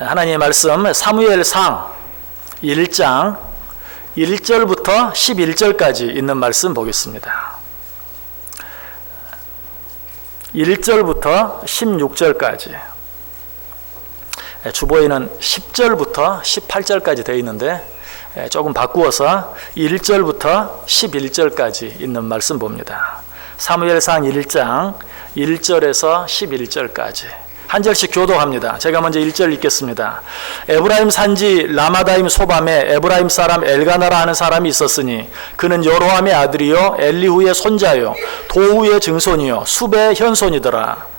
하나님의 말씀 사무엘상 1장 1절부터 11절까지 있는 말씀 보겠습니다. 1절부터 16절까지 주보에는 10절부터 18절까지 되어 있는데 조금 바꾸어서 1절부터 11절까지 있는 말씀 봅니다. 사무엘상 1장 1절에서 11절까지 한 절씩 교도합니다. 제가 먼저 1절 읽겠습니다. 에브라임 산지 라마다임 소밤에 에브라임 사람 엘가나라 하는 사람이 있었으니 그는 여로함의 아들이요 엘리후의 손자요 도후의 증손이요 수베의 현손이더라.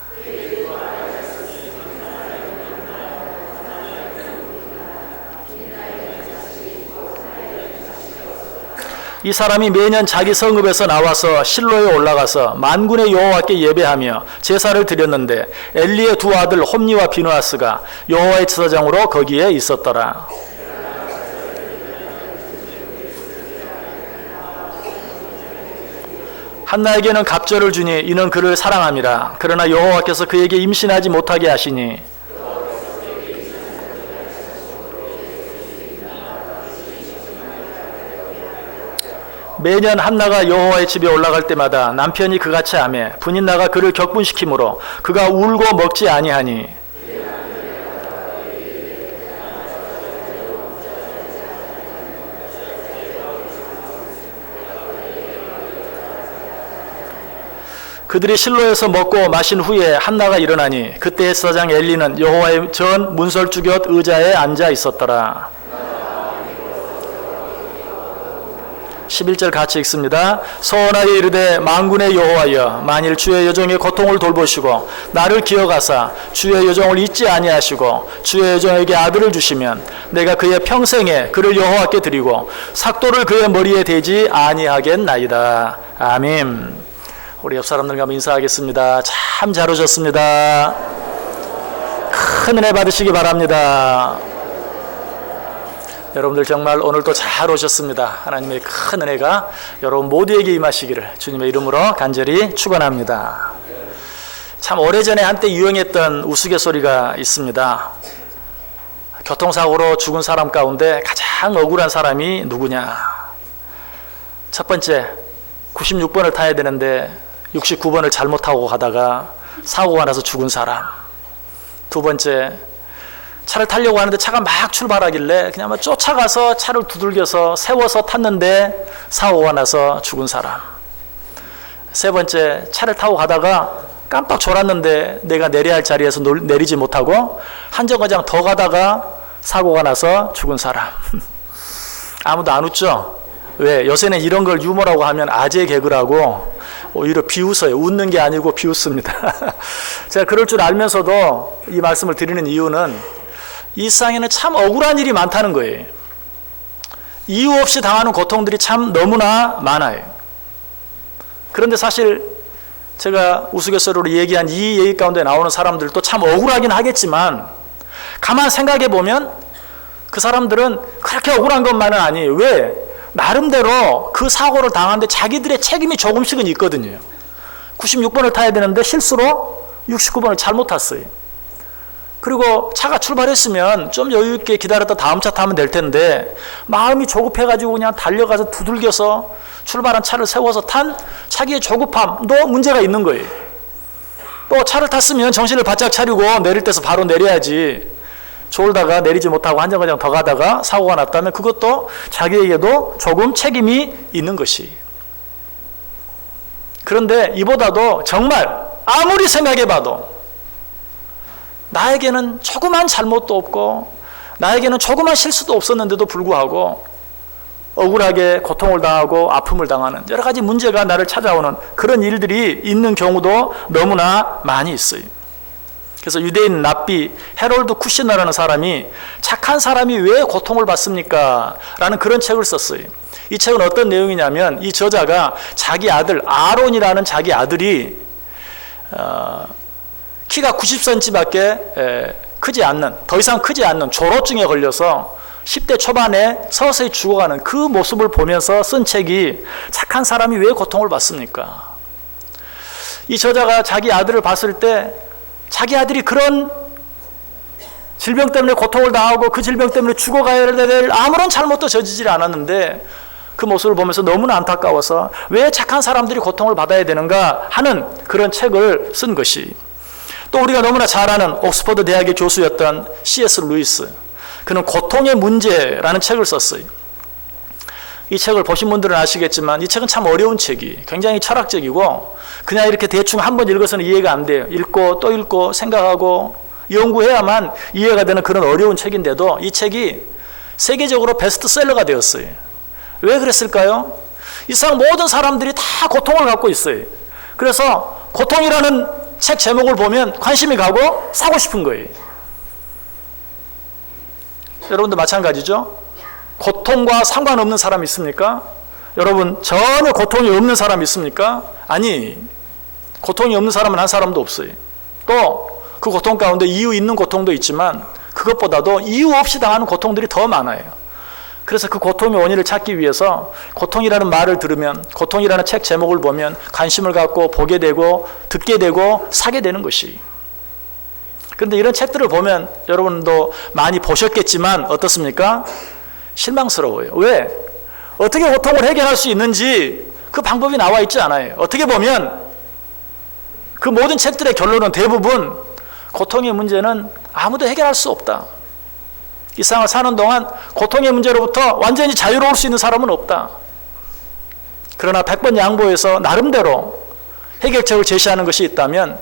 이 사람이 매년 자기 성읍에서 나와서 실로에 올라가서 만군의 여호와께 예배하며 제사를 드렸는데 엘리의 두 아들 홈니와 비누아스가 여호와의 제사장으로 거기에 있었더라. 한나에게는 갑절을 주니 이는 그를 사랑함이라. 그러나 여호와께서 그에게 임신하지 못하게 하시니 매년 한나가 여호와의 집에 올라갈 때마다 남편이 그같이 하매 분인나가 그를 격분시키므로 그가 울고 먹지 아니하니 그들이 실로에서 먹고 마신 후에 한나가 일어나니 그때 사장 엘리는 여호와의 전 문설 주 곁 의자에 앉아 있었더라. 11절 같이 읽습니다. 서원하여 이르되 만군의 여호와여 만일 주의 여종의 고통을 돌보시고 나를 기억하사 주의 여종을 잊지 아니하시고 주의 여종에게 아들을 주시면 내가 그의 평생에 그를 여호와께 드리고 삭도를 그의 머리에 대지 아니하겠나이다. 아멘. 우리 옆 사람들과 인사하겠습니다. 참 잘 오셨습니다. 큰 은혜 받으시기 바랍니다. 여러분들 정말 오늘도 잘 오셨습니다. 하나님의 큰 은혜가 여러분 모두에게 임하시기를 주님의 이름으로 간절히 축원합니다. 참 오래전에 한때 유행했던 우스갯소리가 있습니다. 교통사고로 죽은 사람 가운데 가장 억울한 사람이 누구냐? 첫 번째, 96번을 타야 되는데 69번을 잘못 타고 가다가 사고가 나서 죽은 사람. 두 번째, 차를 타려고 하는데 차가 막 출발하길래 그냥 막 쫓아가서 차를 두들겨서 세워서 탔는데 사고가 나서 죽은 사람. 세 번째, 차를 타고 가다가 깜빡 졸았는데 내가 내려야 할 자리에서 내리지 못하고 한 정거장 더 가다가 사고가 나서 죽은 사람. 아무도 안 웃죠? 왜? 요새는 이런 걸 유머라고 하면 아재 개그라고 오히려 비웃어요. 웃는 게 아니고 비웃습니다. 제가 그럴 줄 알면서도 이 말씀을 드리는 이유는 이 세상에는 참 억울한 일이 많다는 거예요. 이유 없이 당하는 고통들이 참 너무나 많아요. 그런데 사실 제가 우스갯소리로 얘기한 이 얘기 가운데 나오는 사람들도 참 억울하긴 하겠지만 가만 생각해 보면 그 사람들은 그렇게 억울한 것만은 아니에요. 왜? 나름대로 그 사고를 당하는데 자기들의 책임이 조금씩은 있거든요. 96번을 타야 되는데 실수로 69번을 잘못 탔어요. 그리고 차가 출발했으면 좀 여유 있게 기다렸다 다음 차 타면 될 텐데 마음이 조급해가지고 그냥 달려가서 두들겨서 출발한 차를 세워서 탄 자기의 조급함도 문제가 있는 거예요. 또 차를 탔으면 정신을 바짝 차리고 내릴 때서 바로 내려야지. 졸다가 내리지 못하고 한 정거장 더 가다가 사고가 났다면 그것도 자기에게도 조금 책임이 있는 것이. 그런데 이보다도 정말 아무리 생각해봐도 나에게는 조그만 잘못도 없고 나에게는 조그만 실수도 없었는데도 불구하고 억울하게 고통을 당하고 아픔을 당하는 여러 가지 문제가 나를 찾아오는 그런 일들이 있는 경우도 너무나 많이 있어요. 그래서 유대인 납비 헤롤드 쿠시너라는 사람이 착한 사람이 왜 고통을 받습니까? 라는 그런 책을 썼어요. 이 책은 어떤 내용이냐면 이 저자가 자기 아들 아론이라는 자기 아들이 어, 키가 90cm밖에 크지 않는 더 이상 크지 않는 조로증에 걸려서 10대 초반에 서서히 죽어가는 그 모습을 보면서 쓴 책이 착한 사람이 왜 고통을 받습니까? 이 저자가 자기 아들을 봤을 때 자기 아들이 그런 질병 때문에 고통을 당하고 그 질병 때문에 죽어가야 될 아무런 잘못도 저지지 않았는데 그 모습을 보면서 너무나 안타까워서 왜 착한 사람들이 고통을 받아야 되는가 하는 그런 책을 쓴 것이 또 우리가 너무나 잘 아는 옥스퍼드 대학의 교수였던 C.S. 루이스 그는 고통의 문제라는 책을 썼어요. 이 책을 보신 분들은 아시겠지만 이 책은 참 어려운 책이 굉장히 철학적이고 그냥 이렇게 대충 한 번 읽어서는 이해가 안 돼요. 읽고 또 읽고 생각하고 연구해야만 이해가 되는 그런 어려운 책인데도 이 책이 세계적으로 베스트셀러가 되었어요. 왜 그랬을까요? 이 세상 모든 사람들이 다 고통을 갖고 있어요. 그래서 고통이라는 책 제목을 보면 관심이 가고 사고 싶은 거예요. 여러분도 마찬가지죠? 고통과 상관없는 사람 있습니까? 여러분 전혀 고통이 없는 사람 있습니까? 아니 고통이 없는 사람은 한 사람도 없어요. 또 그 고통 가운데 이유 있는 고통도 있지만 그것보다도 이유 없이 당하는 고통들이 더 많아요. 그래서 그 고통의 원인을 찾기 위해서 고통이라는 말을 들으면 고통이라는 책 제목을 보면 관심을 갖고 보게 되고 듣게 되고 사게 되는 것이. 그런데 이런 책들을 보면 여러분도 많이 보셨겠지만 어떻습니까? 실망스러워요. 왜? 어떻게 고통을 해결할 수 있는지 그 방법이 나와 있지 않아요. 어떻게 보면 그 모든 책들의 결론은 대부분 고통의 문제는 아무도 해결할 수 없다. 이 세상을 사는 동안 고통의 문제로부터 완전히 자유로울 수 있는 사람은 없다. 그러나 백번 양보해서 나름대로 해결책을 제시하는 것이 있다면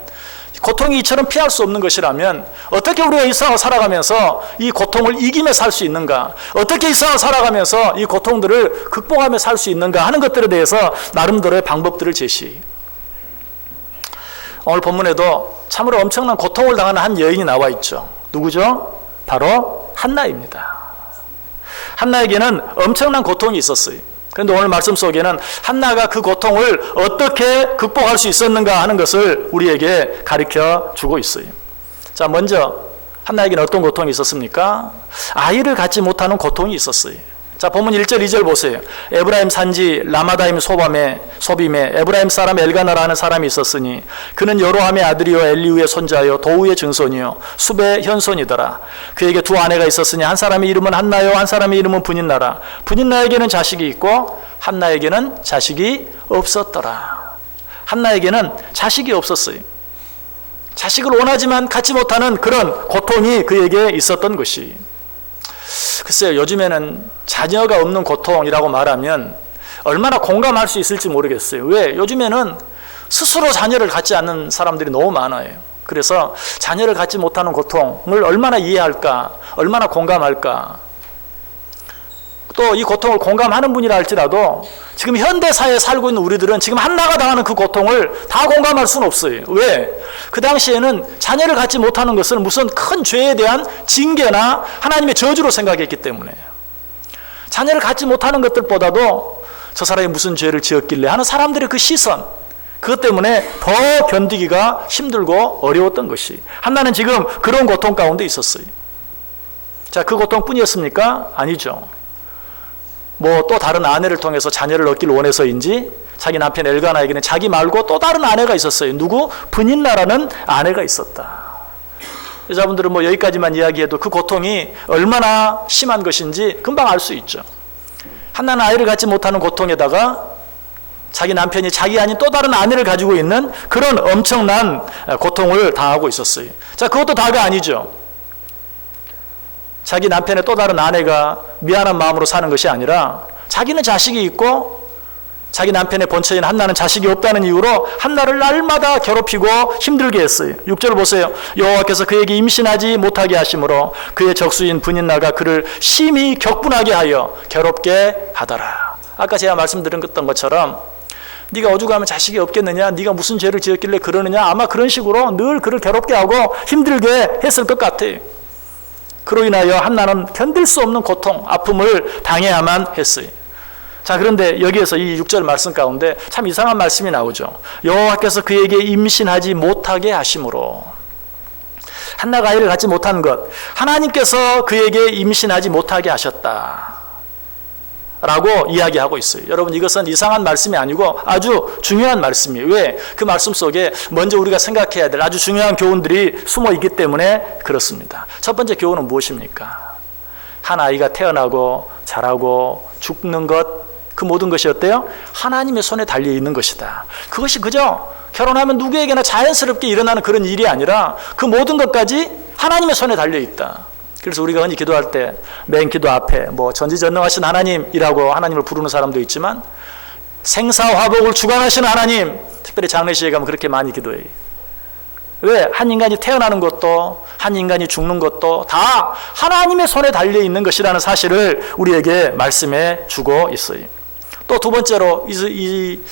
고통이 이처럼 피할 수 없는 것이라면 어떻게 우리가 이 세상을 살아가면서 이 고통을 이기며 살 수 있는가? 어떻게 이 세상을 살아가면서 이 고통들을 극복하며 살 수 있는가 하는 것들에 대해서 나름대로의 방법들을 제시. 오늘 본문에도 참으로 엄청난 고통을 당하는 한 여인이 나와 있죠. 누구죠? 바로 한나입니다. 한나에게는 엄청난 고통이 있었어요. 그런데 오늘 말씀 속에는 한나가 그 고통을 어떻게 극복할 수 있었는가 하는 것을 우리에게 가르쳐 주고 있어요. 자, 먼저 한나에게는 어떤 고통이 있었습니까? 아이를 갖지 못하는 고통이 있었어요. 자, 본문 1절, 2절 보세요. 에브라임 산지 라마다임 소밤에 소빔에 에브라임 사람 엘가나라는 사람이 있었으니 그는 여로함의 아들이요 엘리우의 손자요 도우의 증손이요 수베 현손이더라. 그에게 두 아내가 있었으니 한 사람의 이름은 한나요 한 사람의 이름은 분인나라. 분인나에게는 자식이 있고 한나에게는 자식이 없었더라. 한나에게는 자식이 없었어요. 자식을 원하지만 갖지 못하는 그런 고통이 그에게 있었던 것이. 글쎄요, 요즘에는 자녀가 없는 고통이라고 말하면 얼마나 공감할 수 있을지 모르겠어요. 왜? 요즘에는 스스로 자녀를 갖지 않는 사람들이 너무 많아요. 그래서 자녀를 갖지 못하는 고통을 얼마나 이해할까, 얼마나 공감할까. 또 이 고통을 공감하는 분이라 할지라도 지금 현대 사회에 살고 있는 우리들은 지금 한나가 당하는 그 고통을 다 공감할 수는 없어요. 왜? 그 당시에는 자녀를 갖지 못하는 것을 무슨 큰 죄에 대한 징계나 하나님의 저주로 생각했기 때문에 자녀를 갖지 못하는 것들보다도 저 사람이 무슨 죄를 지었길래 하는 사람들의 그 시선 그것 때문에 더 견디기가 힘들고 어려웠던 것이 한나는 지금 그런 고통 가운데 있었어요. 자, 그 고통뿐이었습니까? 아니죠. 뭐 또 다른 아내를 통해서 자녀를 얻길 원해서인지 자기 남편 엘가나에게는 자기 말고 또 다른 아내가 있었어요. 누구? 분인나라는 아내가 있었다. 여자분들은 뭐 여기까지만 이야기해도 그 고통이 얼마나 심한 것인지 금방 알 수 있죠. 한나는 아이를 갖지 못하는 고통에다가 자기 남편이 자기 아닌 또 다른 아내를 가지고 있는 그런 엄청난 고통을 당하고 있었어요. 자, 그것도 다가 아니죠. 자기 남편의 또 다른 아내가 미안한 마음으로 사는 것이 아니라 자기는 자식이 있고 자기 남편의 본처인 한나는 자식이 없다는 이유로 한나를 날마다 괴롭히고 힘들게 했어요. 6절 보세요. 여호와께서 그에게 임신하지 못하게 하심으로 그의 적수인 분인나가 그를 심히 격분하게 하여 괴롭게 하더라. 아까 제가 말씀드렸던 것처럼 네가 오죽하면 자식이 없겠느냐? 네가 무슨 죄를 지었길래 그러느냐? 아마 그런 식으로 늘 그를 괴롭게 하고 힘들게 했을 것 같아요. 그로 인하여 한나는 견딜 수 없는 고통, 아픔을 당해야만 했어요. 자, 그런데 여기에서 이 6절 말씀 가운데 참 이상한 말씀이 나오죠. 여호와께서 그에게 임신하지 못하게 하심으로 한나가 아이를 갖지 못한 것, 하나님께서 그에게 임신하지 못하게 하셨다. 라고 이야기하고 있어요. 여러분 이것은 이상한 말씀이 아니고 아주 중요한 말씀이에요. 왜? 그 말씀 속에 먼저 우리가 생각해야 될 아주 중요한 교훈들이 숨어 있기 때문에 그렇습니다. 첫 번째 교훈은 무엇입니까? 한 아이가 태어나고 자라고 죽는 것 그 모든 것이 어때요? 하나님의 손에 달려 있는 것이다. 그것이 그저 결혼하면 누구에게나 자연스럽게 일어나는 그런 일이 아니라 그 모든 것까지 하나님의 손에 달려 있다. 그래서 우리가 흔히 기도할 때 맨 기도 앞에 뭐 전지전능하신 하나님이라고 하나님을 부르는 사람도 있지만 생사화복을 주관하시는 하나님 특별히 장례식에 가면 그렇게 많이 기도해요. 왜? 한 인간이 태어나는 것도 한 인간이 죽는 것도 다 하나님의 손에 달려 있는 것이라는 사실을 우리에게 말씀해 주고 있어요. 또 두 번째로 이, 이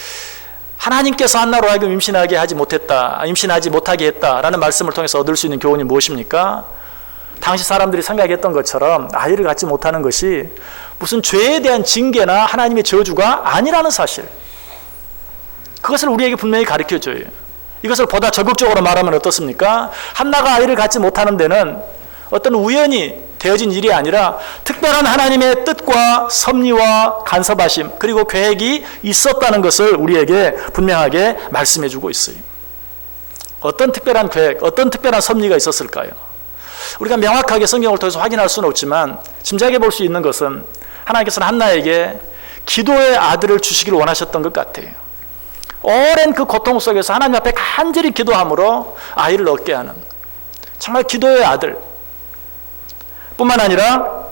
하나님께서 한나로 하여금 임신하게 하지 못했다, 임신하지 못하게 했다라는 말씀을 통해서 얻을 수 있는 교훈이 무엇입니까? 당시 사람들이 생각했던 것처럼 아이를 갖지 못하는 것이 무슨 죄에 대한 징계나 하나님의 저주가 아니라는 사실. 그것을 우리에게 분명히 가르쳐 줘요. 이것을 보다 적극적으로 말하면 어떻습니까? 한나가 아이를 갖지 못하는 데는 어떤 우연히 되어진 일이 아니라 특별한 하나님의 뜻과 섭리와 간섭하심 그리고 계획이 있었다는 것을 우리에게 분명하게 말씀해 주고 있어요. 어떤 특별한 계획, 어떤 특별한 섭리가 있었을까요? 우리가 명확하게 성경을 통해서 확인할 수는 없지만 짐작해 볼 수 있는 것은 하나님께서는 한나에게 기도의 아들을 주시기를 원하셨던 것 같아요. 오랜 그 고통 속에서 하나님 앞에 간절히 기도함으로 아이를 얻게 하는 정말 기도의 아들 뿐만 아니라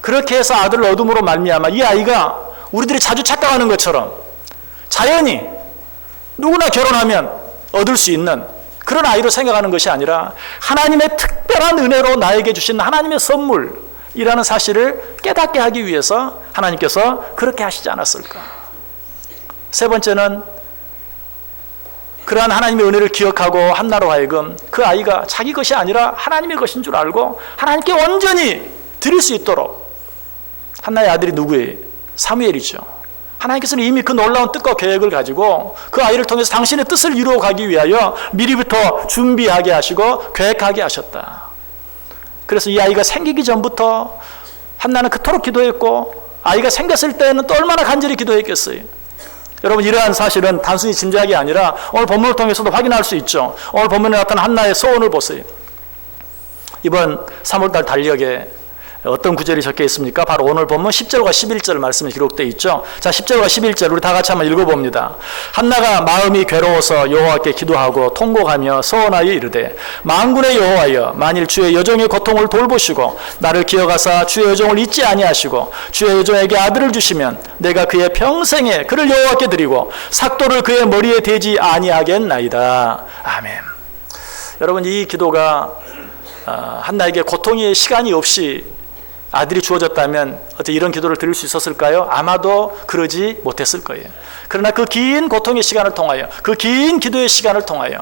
그렇게 해서 아들을 얻음으로 말미암아 이 아이가 우리들이 자주 착각하는 것처럼 자연히 누구나 결혼하면 얻을 수 있는 그런 아이로 생각하는 것이 아니라 하나님의 특별한 은혜로 나에게 주신 하나님의 선물이라는 사실을 깨닫게 하기 위해서 하나님께서 그렇게 하시지 않았을까. 세 번째는 그러한 하나님의 은혜를 기억하고 한나로 하여금 그 아이가 자기 것이 아니라 하나님의 것인 줄 알고 하나님께 온전히 드릴 수 있도록 한나의 아들이 누구예요? 사무엘이죠. 하나님께서는 이미 그 놀라운 뜻과 계획을 가지고 그 아이를 통해서 당신의 뜻을 이루어 가기 위하여 미리부터 준비하게 하시고 계획하게 하셨다. 그래서 이 아이가 생기기 전부터 한나는 그토록 기도했고 아이가 생겼을 때는 또 얼마나 간절히 기도했겠어요. 여러분 이러한 사실은 단순히 짐작이 아니라 오늘 본문을 통해서도 확인할 수 있죠. 오늘 본문에 나타난 한나의 소원을 보세요. 이번 3월달 달력에 어떤 구절이 적혀 있습니까? 바로 오늘 본문 10절과 11절 말씀이 기록되어 있죠. 자, 10절과 11절 우리 다 같이 한번 읽어봅니다. 한나가 마음이 괴로워서 여호와께 기도하고 통곡하며 소원하여 이르되 만군의 여호와여 만일 주의 여종의 고통을 돌보시고 나를 기억하사 주의 여종을 잊지 아니하시고 주의 여종에게 아들을 주시면 내가 그의 평생에 그를 여호와께 드리고 삭도를 그의 머리에 대지 아니하겠나이다. 아멘. 여러분 이 기도가 어, 한나에게 고통의 시간이 없이 아들이 주어졌다면 어떻게 이런 기도를 드릴 수 있었을까요? 아마도 그러지 못했을 거예요. 그러나 그 긴 고통의 시간을 통하여 그 긴 기도의 시간을 통하여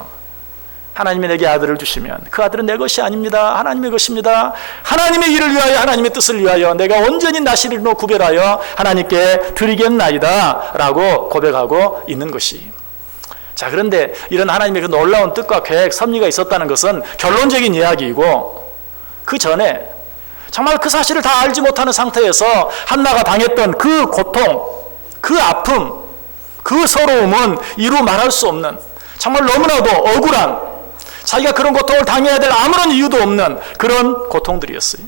하나님이 내게 아들을 주시면 그 아들은 내 것이 아닙니다. 하나님의 것입니다. 하나님의 일을 위하여 하나님의 뜻을 위하여 내가 온전히 나시리로 구별하여 하나님께 드리겠나이다 라고 고백하고 있는 것이 자 그런데 이런 하나님의 그 놀라운 뜻과 계획 섭리가 있었다는 것은 결론적인 이야기이고 그 전에 정말 그 사실을 다 알지 못하는 상태에서 한나가 당했던 그 고통, 그 아픔, 그 서러움은 이루 말할 수 없는 정말 너무나도 억울한 자기가 그런 고통을 당해야 될 아무런 이유도 없는 그런 고통들이었어요.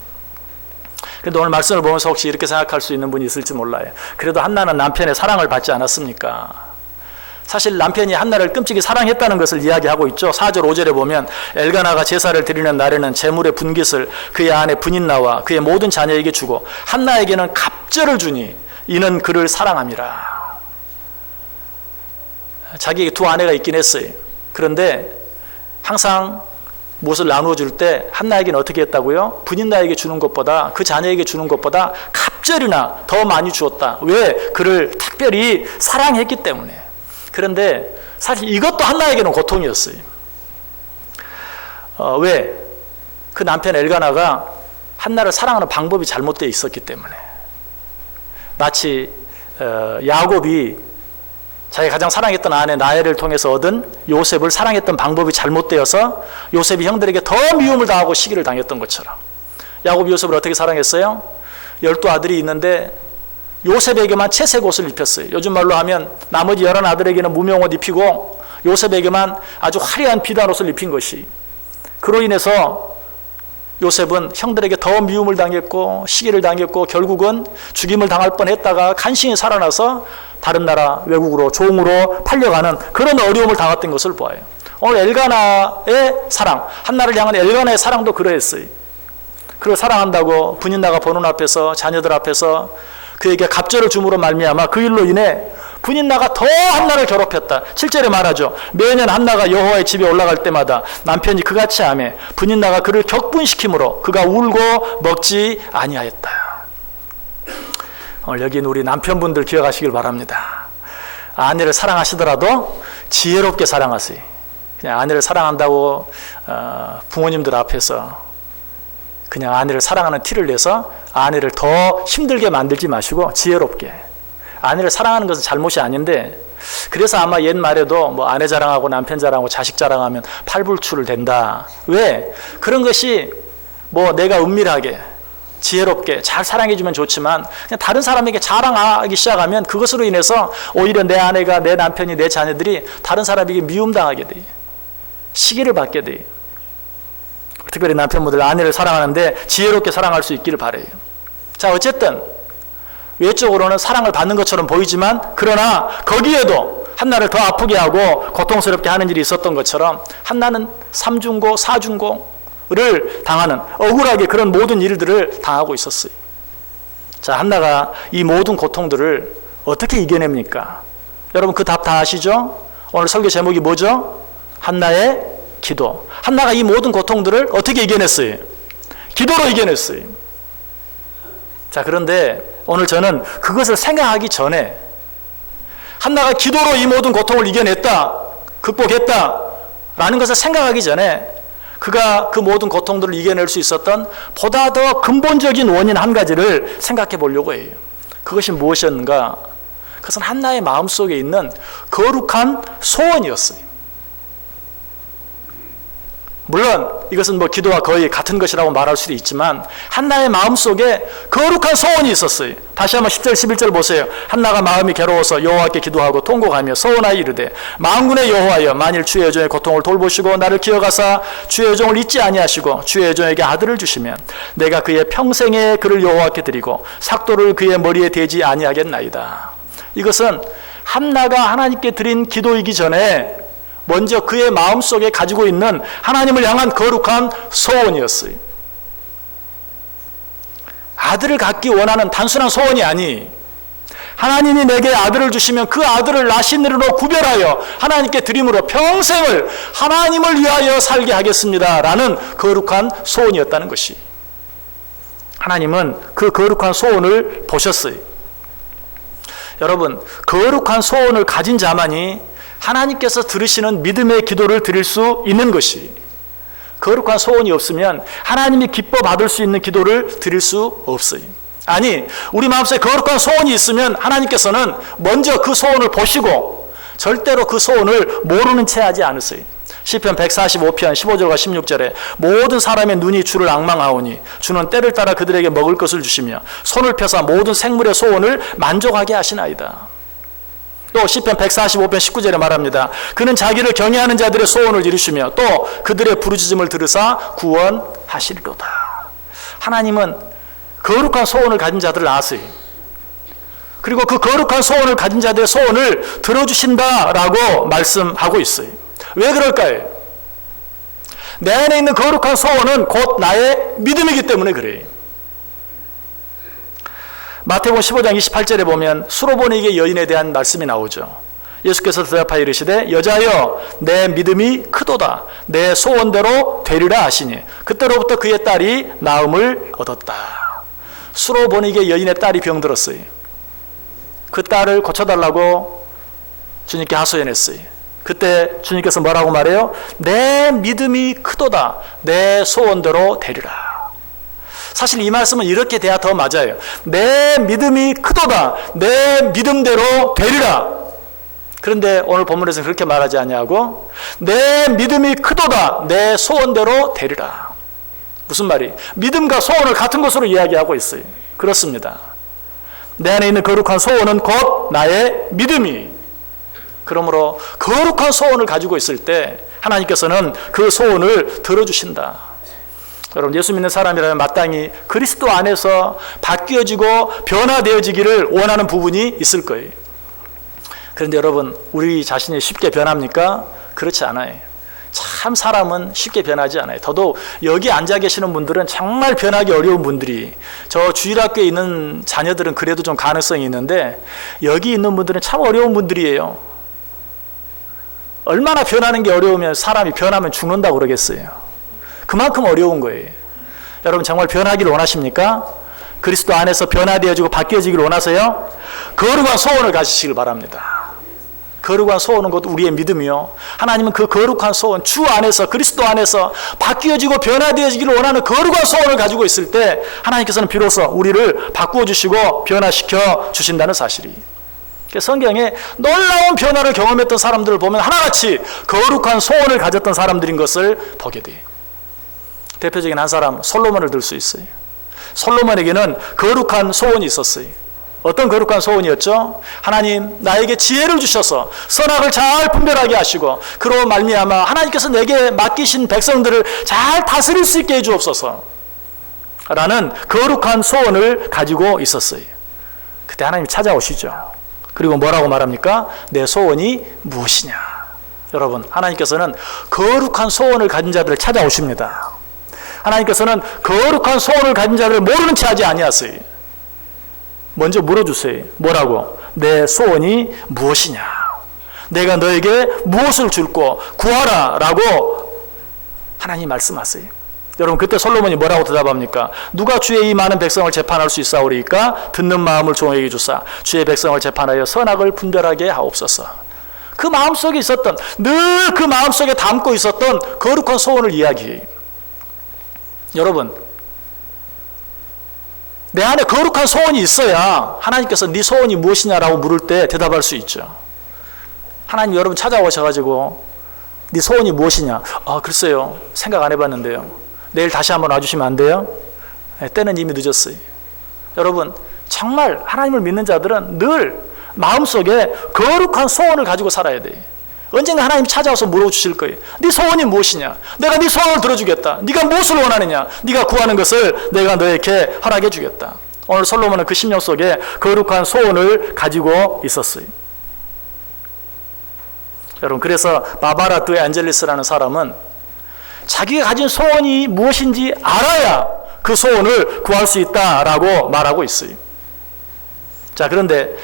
그런데 오늘 말씀을 보면서 혹시 이렇게 생각할 수 있는 분이 있을지 몰라요. 그래도 한나는 남편의 사랑을 받지 않았습니까? 사실 남편이 한나를 끔찍이 사랑했다는 것을 이야기하고 있죠. 4절 5절에 보면 엘가나가 제사를 드리는 날에는 재물의 분깃을 그의 아내 분인나와 그의 모든 자녀에게 주고 한나에게는 갑절을 주니 이는 그를 사랑함이라. 자기에게 두 아내가 있긴 했어요. 그런데 항상 무엇을 나누어 줄 때 한나에게는 어떻게 했다고요? 분인나에게 주는 것보다 그 자녀에게 주는 것보다 갑절이나 더 많이 주었다. 왜? 그를 특별히 사랑했기 때문에. 그런데 사실 이것도 한나에게는 고통이었어요. 어, 왜? 그 남편 엘가나가 한나를 사랑하는 방법이 잘못되어 있었기 때문에. 마치 어, 야곱이 자기 가장 사랑했던 아내 나엘을 통해서 얻은 요셉을 사랑했던 방법이 잘못되어서 요셉이 형들에게 더 미움을 당하고 시기를 당했던 것처럼 야곱이 요셉을 어떻게 사랑했어요? 열두 아들이 있는데 요셉에게만 채색 옷을 입혔어요. 요즘 말로 하면 나머지 여러 아들에게는 무명옷 입히고 요셉에게만 아주 화려한 비단 옷을 입힌 것이 그로 인해서 요셉은 형들에게 더 미움을 당했고 시기를 당했고 결국은 죽임을 당할 뻔했다가 간신히 살아나서 다른 나라 외국으로 종으로 팔려가는 그런 어려움을 당했던 것을 보아요. 오늘 엘가나의 사랑, 한나를 향한 엘가나의 사랑도 그러했어요. 그를 사랑한다고 분인 나가 보는 앞에서 자녀들 앞에서 그에게 갑절을 줌으로 말미암아 그 일로 인해 분인나가 더 한나를 괴롭혔다. 7절에 말하죠. 매년 한나가 여호와의 집에 올라갈 때마다 남편이 그같이 하며 분인나가 그를 격분시키므로 그가 울고 먹지 아니하였다. 오늘 여기 우리 남편분들 기억하시길 바랍니다. 아내를 사랑하시더라도 지혜롭게 사랑하세요. 그냥 아내를 사랑한다고 어, 부모님들 앞에서 그냥 아내를 사랑하는 티를 내서 아내를 더 힘들게 만들지 마시고 지혜롭게 아내를 사랑하는 것은 잘못이 아닌데 그래서 아마 옛말에도 뭐 아내 자랑하고 남편 자랑하고 자식 자랑하면 팔불출을 된다. 왜? 그런 것이 뭐 내가 은밀하게 지혜롭게 잘 사랑해주면 좋지만 그냥 다른 사람에게 자랑하기 시작하면 그것으로 인해서 오히려 내 아내가 내 남편이 내 자녀들이 다른 사람에게 미움당하게 돼. 시기를 받게 돼. 특별히 남편분들 아내를 사랑하는데 지혜롭게 사랑할 수 있기를 바래요. 자 어쨌든 외적으로는 사랑을 받는 것처럼 보이지만 그러나 거기에도 한나를 더 아프게 하고 고통스럽게 하는 일이 있었던 것처럼 한나는 삼중고 사중고를 당하는 억울하게 그런 모든 일들을 당하고 있었어요. 자 한나가 이 모든 고통들을 어떻게 이겨냅니까? 여러분 그 답 다 아시죠? 오늘 설교 제목이 뭐죠? 한나의 기도. 한나가 이 모든 고통들을 어떻게 이겨냈어요? 기도로 이겨냈어요. 자, 그런데 오늘 저는 그것을 생각하기 전에 한나가 기도로 이 모든 고통을 이겨냈다, 극복했다, 라는 것을 생각하기 전에 그가 그 모든 고통들을 이겨낼 수 있었던 보다 더 근본적인 원인 한 가지를 생각해 보려고 해요. 그것이 무엇이었는가? 그것은 한나의 마음 속에 있는 거룩한 소원이었어요. 물론 이것은 뭐 기도와 거의 같은 것이라고 말할 수도 있지만 한나의 마음속에 거룩한 소원이 있었어요. 다시 한번 10절 11절 보세요. 한나가 마음이 괴로워서 여호와께 기도하고 통곡하며 소원하여 이르되 만군의 여호와여 만일 주의 여종의 고통을 돌보시고 나를 기억하사 주의 여종을 잊지 아니하시고 주의 여종에게 아들을 주시면 내가 그의 평생에 그를 여호와께 드리고 삭도를 그의 머리에 대지 아니하겠나이다. 이것은 한나가 하나님께 드린 기도이기 전에 먼저 그의 마음속에 가지고 있는 하나님을 향한 거룩한 소원이었어요. 아들을 갖기 원하는 단순한 소원이 아니 하나님이 내게 아들을 주시면 그 아들을 나신으로 구별하여 하나님께 드림으로 평생을 하나님을 위하여 살게 하겠습니다. 라는 거룩한 소원이었다는 것이. 하나님은 그 거룩한 소원을 보셨어요. 여러분, 거룩한 소원을 가진 자만이 하나님께서 들으시는 믿음의 기도를 드릴 수 있는 것이 거룩한 소원이 없으면 하나님이 기뻐 받을 수 있는 기도를 드릴 수 없어요. 아니, 우리 마음속에 거룩한 소원이 있으면 하나님께서는 먼저 그 소원을 보시고 절대로 그 소원을 모르는 채 하지 않으세요. 시편 145편 15절과 16절에 모든 사람의 눈이 주를 악망하오니 주는 때를 따라 그들에게 먹을 것을 주시며 손을 펴서 모든 생물의 소원을 만족하게 하시나이다. 또 시편 145편 19절에 말합니다. 그는 자기를 경외하는 자들의 소원을 이루시며 또 그들의 부르짖음을 들으사 구원하시리로다. 하나님은 거룩한 소원을 가진 자들을 아세요. 그리고 그 거룩한 소원을 가진 자들의 소원을 들어주신다라고 말씀하고 있어요. 왜 그럴까요? 내 안에 있는 거룩한 소원은 곧 나의 믿음이기 때문에 그래요. 마태복음 15장 28절에 보면 수로보니게 여인에 대한 말씀이 나오죠. 예수께서 대답하여 이르시되 여자여 내 믿음이 크도다 내 소원대로 되리라 하시니 그때로부터 그의 딸이 나음을 얻었다. 수로보니게 여인의 딸이 병들었어요. 그 딸을 고쳐달라고 주님께 하소연했어요. 그때 주님께서 뭐라고 말해요? 내 믿음이 크도다 내 소원대로 되리라. 사실 이 말씀은 이렇게 돼야 더 맞아요. 내 믿음이 크도다. 내 믿음대로 되리라. 그런데 오늘 본문에서 그렇게 말하지 아니하고 내 믿음이 크도다. 내 소원대로 되리라. 무슨 말이? 믿음과 소원을 같은 것으로 이야기하고 있어요. 그렇습니다. 내 안에 있는 거룩한 소원은 곧 나의 믿음이. 그러므로 거룩한 소원을 가지고 있을 때 하나님께서는 그 소원을 들어주신다. 여러분 예수 믿는 사람이라면 마땅히 그리스도 안에서 바뀌어지고 변화되어지기를 원하는 부분이 있을 거예요. 그런데 여러분 우리 자신이 쉽게 변합니까? 그렇지 않아요. 참 사람은 쉽게 변하지 않아요. 더더욱 여기 앉아 계시는 분들은 정말 변하기 어려운 분들이 저 주일학교에 있는 자녀들은 그래도 좀 가능성이 있는데 여기 있는 분들은 참 어려운 분들이에요. 얼마나 변하는 게 어려우면 사람이 변하면 죽는다고 그러겠어요. 그만큼 어려운 거예요. 여러분 정말 변하기를 원하십니까? 그리스도 안에서 변화되어지고 바뀌어지기를 원하세요? 거룩한 소원을 가지시길 바랍니다. 거룩한 소원은 곧 우리의 믿음이요. 하나님은 그 거룩한 소원, 주 안에서, 그리스도 안에서 바뀌어지고 변화되어지기를 원하는 거룩한 소원을 가지고 있을 때 하나님께서는 비로소 우리를 바꾸어 주시고 변화시켜 주신다는 사실이. 성경에 놀라운 변화를 경험했던 사람들을 보면 하나같이 거룩한 소원을 가졌던 사람들인 것을 보게 돼요. 대표적인 한 사람 솔로몬을 들 수 있어요. 솔로몬에게는 거룩한 소원이 있었어요. 어떤 거룩한 소원이었죠? 하나님 나에게 지혜를 주셔서 선악을 잘 분별하게 하시고 그로 말미암아 하나님께서 내게 맡기신 백성들을 잘 다스릴 수 있게 해주옵소서. 라는 거룩한 소원을 가지고 있었어요. 그때 하나님 찾아오시죠. 그리고 뭐라고 말합니까? 내 소원이 무엇이냐? 여러분, 하나님께서는 거룩한 소원을 가진 자들을 찾아오십니다. 하나님께서는 거룩한 소원을 가진 자들을 모르는 채 하지 아니하세요. 먼저 물어주세요. 뭐라고? 내 소원이 무엇이냐? 내가 너에게 무엇을 줄고 구하라 라고 하나님 말씀하세요. 여러분 그때 솔로몬이 뭐라고 대답합니까? 누가 주의 이 많은 백성을 재판할 수 있사오리까? 듣는 마음을 종에게 주사 주의 백성을 재판하여 선악을 분별하게 하옵소서. 그 마음속에 있었던 늘 그 마음속에 담고 있었던 거룩한 소원을 이야기해요. 여러분 내 안에 거룩한 소원이 있어야 하나님께서 네 소원이 무엇이냐라고 물을 때 대답할 수 있죠. 하나님 여러분 찾아오셔가지고 네 소원이 무엇이냐? 아 글쎄요 생각 안 해봤는데요. 내일 다시 한번 와주시면 안 돼요? 네, 때는 이미 늦었어요. 여러분 정말 하나님을 믿는 자들은 늘 마음속에 거룩한 소원을 가지고 살아야 돼요. 언젠가 하나님 찾아와서 물어주실 거예요. 네 소원이 무엇이냐? 내가 네 소원을 들어주겠다. 네가 무엇을 원하느냐? 네가 구하는 것을 내가 너에게 허락해 주겠다. 오늘 솔로몬은 그 심령 속에 거룩한 소원을 가지고 있었어요. 여러분 그래서 바바라 드에 안젤리스라는 사람은 자기가 가진 소원이 무엇인지 알아야 그 소원을 구할 수 있다라고 말하고 있어요. 자 그런데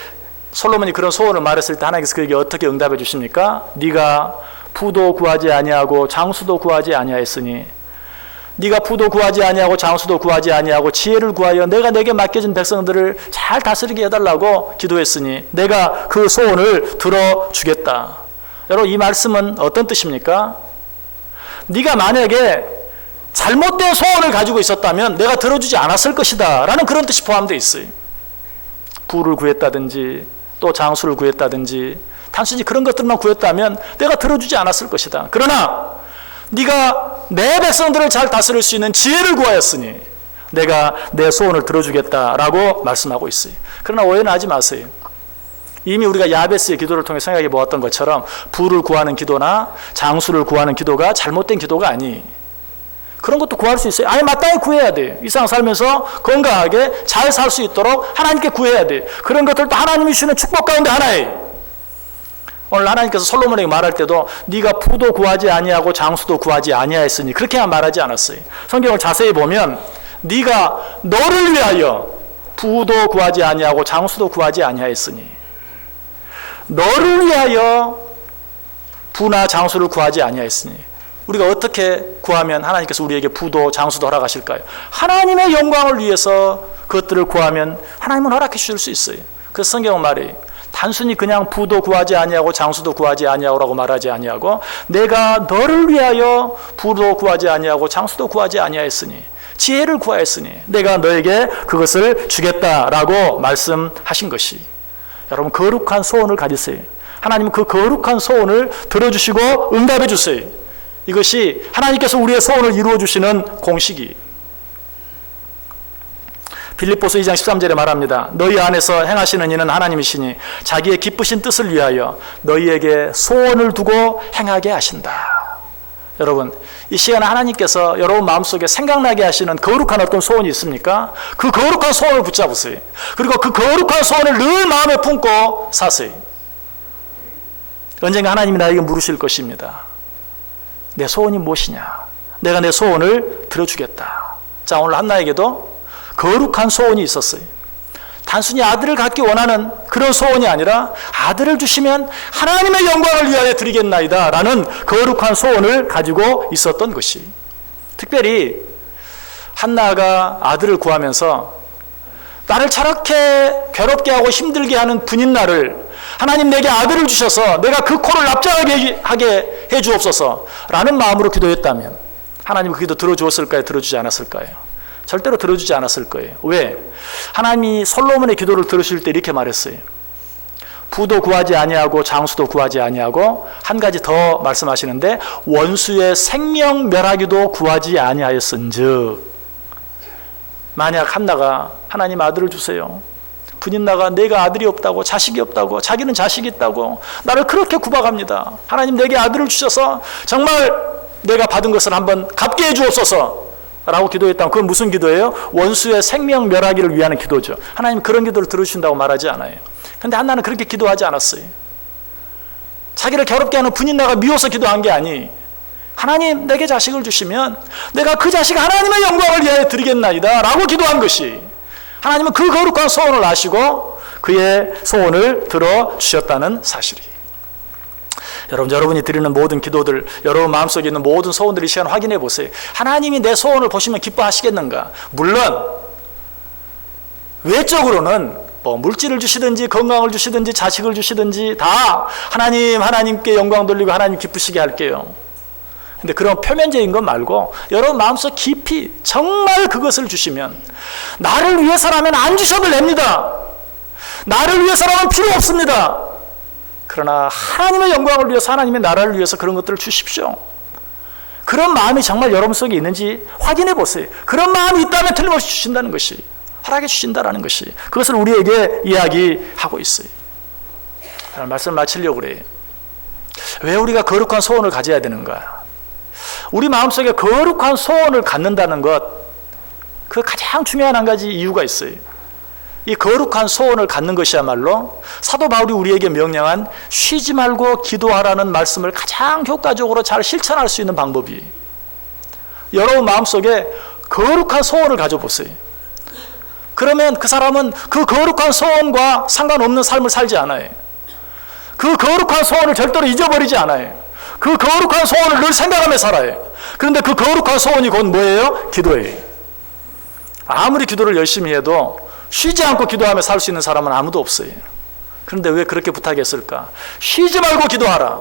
솔로몬이 그런 소원을 말했을 때 하나님께서 그에게 어떻게 응답해 주십니까? 네가 부도 구하지 아니하고 장수도 구하지 아니하였으니 네가 부도 구하지 아니하고 장수도 구하지 아니하고 지혜를 구하여 내가 내게 맡겨진 백성들을 잘 다스리게 해달라고 기도했으니 내가 그 소원을 들어주겠다. 여러분 이 말씀은 어떤 뜻입니까? 네가 만약에 잘못된 소원을 가지고 있었다면 내가 들어주지 않았을 것이다 라는 그런 뜻이 포함되어 있어요. 부를 구했다든지 또 장수를 구했다든지 단순히 그런 것들만 구했다면 내가 들어주지 않았을 것이다. 그러나 네가 내 백성들을 잘 다스릴 수 있는 지혜를 구하였으니 내가 내 소원을 들어주겠다라고 말씀하고 있어요. 그러나 오해는 하지 마세요. 이미 우리가 야베스의 기도를 통해 생각해 보았던 것처럼 부를 구하는 기도나 장수를 구하는 기도가 잘못된 기도가 아니. 그런 것도 구할 수 있어요. 아니 마땅히 구해야 돼. 이상 살면서 건강하게 잘 살 수 있도록 하나님께 구해야 돼. 그런 것들도 하나님이 주시는 축복 가운데 하나예요. 오늘 하나님께서 솔로몬에게 말할 때도 네가 부도 구하지 아니하고 장수도 구하지 아니하였으니 그렇게만 말하지 않았어요. 성경을 자세히 보면 네가 너를 위하여 부도 구하지 아니하고 장수도 구하지 아니하였으니 너를 위하여 부나 장수를 구하지 아니하였으니 우리가 어떻게 구하면 하나님께서 우리에게 부도 장수도 허락하실까요? 하나님의 영광을 위해서 그것들을 구하면 하나님은 허락해 주실 수 있어요. 그 성경은 말이 단순히 그냥 부도 구하지 아니하고 장수도 구하지 아니하고라고 말하지 아니하고 내가 너를 위하여 부도 구하지 아니하고 장수도 구하지 아니하였으니 지혜를 구하였으니 내가 너에게 그것을 주겠다라고 말씀하신 것이 여러분 거룩한 소원을 가지세요. 하나님은 그 거룩한 소원을 들어주시고 응답해 주세요. 이것이 하나님께서 우리의 소원을 이루어 주시는 공식이. 빌립보서 2장 13절에 말합니다. 너희 안에서 행하시는 이는 하나님이시니 자기의 기쁘신 뜻을 위하여 너희에게 소원을 두고 행하게 하신다. 여러분, 이 시간에 하나님께서 여러분 마음속에 생각나게 하시는 거룩한 어떤 소원이 있습니까? 그 거룩한 소원을 붙잡으세요. 그리고 그 거룩한 소원을 늘 마음에 품고 사세요. 언젠가 하나님이 나에게 물으실 것입니다. 내 소원이 무엇이냐? 내가 내 소원을 들어주겠다. 자, 오늘 한나에게도 거룩한 소원이 있었어요. 단순히 아들을 갖기 원하는 그런 소원이 아니라 아들을 주시면 하나님의 영광을 위하여 드리겠나이다 라는 거룩한 소원을 가지고 있었던 것이 특별히 한나가 아들을 구하면서 나를 저렇게 괴롭게 하고 힘들게 하는 분인 나를 하나님 내게 아들을 주셔서 내가 그 코를 납작하게 하게 해 주옵소서 라는 마음으로 기도했다면 하나님 그 기도 들어주었을까요? 들어주지 않았을까요? 절대로 들어주지 않았을 거예요. 왜? 하나님이 솔로몬의 기도를 들으실 때 이렇게 말했어요. 부도 구하지 아니하고 장수도 구하지 아니하고 한 가지 더 말씀하시는데 원수의 생명 멸하기도 구하지 아니하였은즉 만약 한나가 하나님 아들을 주세요. 분인 나가 내가 아들이 없다고 자식이 없다고 자기는 자식이 있다고 나를 그렇게 구박합니다. 하나님 내게 아들을 주셔서 정말 내가 받은 것을 한번 갚게 해 주옵소서. 라고 기도했다면 그건 무슨 기도예요? 원수의 생명 멸하기를 위한 기도죠. 하나님 그런 기도를 들으신다고 말하지 않아요. 근데 한나는 그렇게 기도하지 않았어요. 자기를 괴롭게 하는 분인 나가 미워서 기도한 게 아니. 하나님 내게 자식을 주시면 내가 그 자식 하나님의 영광을 위하여 드리겠나이다 라고 기도한 것이 하나님은 그 거룩한 소원을 아시고 그의 소원을 들어주셨다는 사실이 여러분, 여러분이 드리는 모든 기도들, 여러분 마음속에 있는 모든 소원들 이 시간 확인해 보세요. 하나님이 내 소원을 보시면 기뻐하시겠는가? 물론, 외적으로는 뭐 물질을 주시든지 건강을 주시든지 자식을 주시든지 다 하나님, 하나님께 영광 돌리고 하나님 기쁘시게 할게요. 근데 그런 표면적인 것 말고 여러분 마음속 깊이 정말 그것을 주시면 나를 위해서라면 안 주셔도 됩니다. 나를 위해서라면 필요 없습니다. 그러나 하나님의 영광을 위해서 하나님의 나라를 위해서 그런 것들을 주십시오. 그런 마음이 정말 여러분 속에 있는지 확인해 보세요. 그런 마음이 있다면 틀림없이 주신다는 것이 허락해 주신다라는 것이 그것을 우리에게 이야기하고 있어요. 말씀 마치려고 그래요. 왜 우리가 거룩한 소원을 가져야 되는가? 우리 마음속에 거룩한 소원을 갖는다는 것, 그 가장 중요한 한 가지 이유가 있어요. 이 거룩한 소원을 갖는 것이야말로 사도 바울이 우리에게 명령한 쉬지 말고 기도하라는 말씀을 가장 효과적으로 잘 실천할 수 있는 방법이 여러분 마음속에 거룩한 소원을 가져보세요. 그러면 그 사람은 그 거룩한 소원과 상관없는 삶을 살지 않아요. 그 거룩한 소원을 절대로 잊어버리지 않아요. 그 거룩한 소원을 늘 생각하며 살아요. 그런데 그 거룩한 소원이 곧 뭐예요? 기도예요. 아무리 기도를 열심히 해도 쉬지 않고 기도하며 살 수 있는 사람은 아무도 없어요. 그런데 왜 그렇게 부탁했을까? 쉬지 말고 기도하라.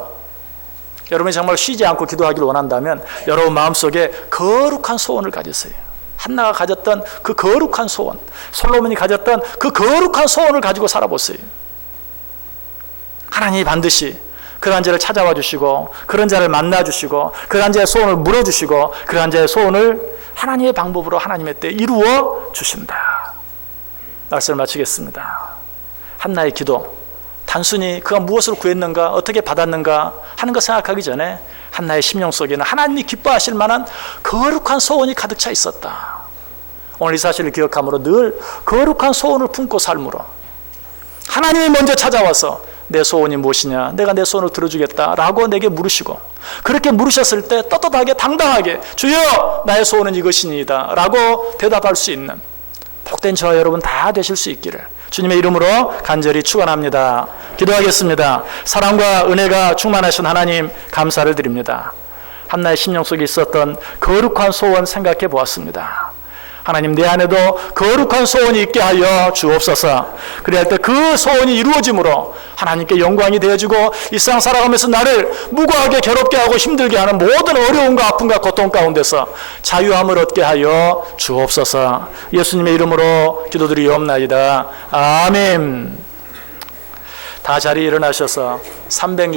여러분이 정말 쉬지 않고 기도하기를 원한다면 여러분 마음속에 거룩한 소원을 가지세요. 한나가 가졌던 그 거룩한 소원, 솔로몬이 가졌던 그 거룩한 소원을 가지고 살아보세요. 하나님이 반드시 그런 자를 찾아와 주시고 그런 자를 만나 주시고 그런 자의 소원을 물어 주시고 그런 자의 소원을 하나님의 방법으로 하나님의 때 이루어 주신다. 말씀을 마치겠습니다. 한나의 기도 단순히 그가 무엇을 구했는가 어떻게 받았는가 하는 것 생각하기 전에 한나의 심령 속에는 하나님이 기뻐하실 만한 거룩한 소원이 가득 차 있었다. 오늘 이 사실을 기억함으로 늘 거룩한 소원을 품고 삶으로 하나님이 먼저 찾아와서 내 소원이 무엇이냐? 내가 내 소원을 들어주겠다라고 내게 물으시고 그렇게 물으셨을 때 떳떳하게 당당하게 주여 나의 소원은 이것이니이다라고 대답할 수 있는 복된 저와 여러분 다 되실 수 있기를 주님의 이름으로 간절히 축원합니다. 기도하겠습니다. 사랑과 은혜가 충만하신 하나님 감사를 드립니다. 한나의 심령 속에 있었던 거룩한 소원 생각해 보았습니다. 하나님 내 안에도 거룩한 소원이 있게 하여 주옵소서. 그래야 할때 그 소원이 이루어짐으로 하나님께 영광이 되어지고 일상 살아가면서 나를 무고하게 괴롭게 하고 힘들게 하는 모든 어려움과 아픔과 고통 가운데서 자유함을 얻게 하여 주옵소서. 예수님의 이름으로 기도드리옵나이다. 아멘. 다 자리에 일어나셔서 300